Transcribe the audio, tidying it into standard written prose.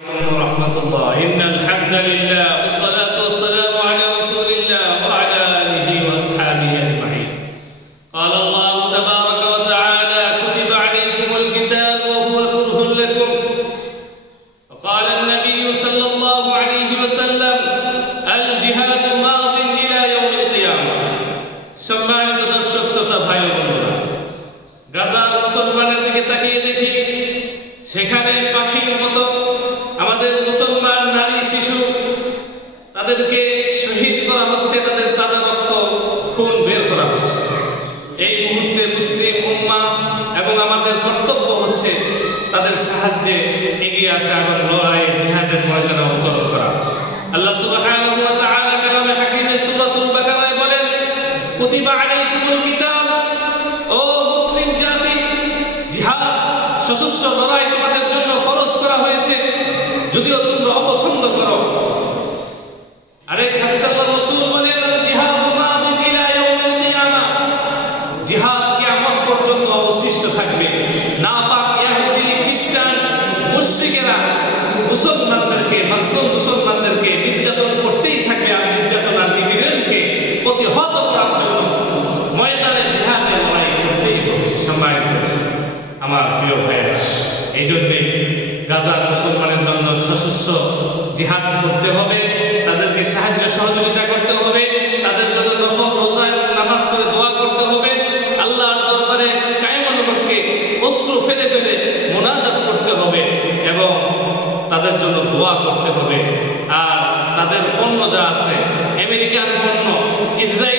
ورحمة الله. إن الحمد لله والصلاة والسلام على رسول الله وعلى آله وأصحابه أجمعين. قال الله تبارك وتعالى: كتب عليكم القتال وهو كره لكم. وقال النبي صلى الله عليه وسلم: الجهاد ماض إلى يوم القيامة. সম্মানিত দর্শক শ্রোতা ভাই ও বোনেরা, গাজার মুসলমানের দিকে তাকিয়ে দেখি, সেখানে পাখির মতো আমাদের মুসলমান নারী শিশু তাদেরকে শহীদ করা হচ্ছে, তাদের তাজা রক্ত খুন বের করা হচ্ছে। এই মুহূর্তে মুসলিম উম্মাহ এবং আমাদের কর্তব্য হচ্ছে তাদের সাহায্যে এগিয়ে আসা এবং লড়াই জিহাদের ময়দানে অবতরণ করা। আল্লাহ সুবহানাহু ওয়া তাআলা কালামে হাকিমে সূরাতুল বাকারায় বলেন: কুতিবা আলাইকুমুল কিতাল, ও মুসলিম জাতি, জিহাদ সশস্ত্র লড়াই তোমাদের জন্য ফরজ করা হয়েছে, যদিও তোমরা অপছন্দ করো। আরেক হাদিসে আল্লাহর রাসূল বলেন: জিহাদু মাদিন ইলা ইয়াউমিল কিয়ামা, জিহাদ কিয়ামত পর্যন্ত অবশিষ্ট থাকবে। নাপাক ইহুদি, খ্রিস্টান, মুশরিকেরা মুসলমানদেরকে, মাসলুম মুসলমানদেরকে নির্যাতন করতেই থাকবে। আর নির্যাতন আর নিপীড়নকে প্রতিহত করার জন্য ময়দানে জিহাদের লড়াই করতেই হবে। সম্মানিত আমার প্রিয় ভাইয়েরা, এই জন্যে গাজার মুসলমানের জন্য সশস্ত্র জিহাদ করতে হবে, তাদেরকে সাহায্য সহযোগিতা করতে হবে, তাদের জন্য নফল রোজা এবং নামাজ করে দোয়া করতে হবে, আল্লাহর দরবারে কায়েমুল হককে অশ্রু ফেলে ফেলে মোনাজাত করতে হবে এবং তাদের জন্য দোয়া করতে হবে। আর তাদের পণ্য যা আছে, আমেরিকান পণ্য, ইসরায়েল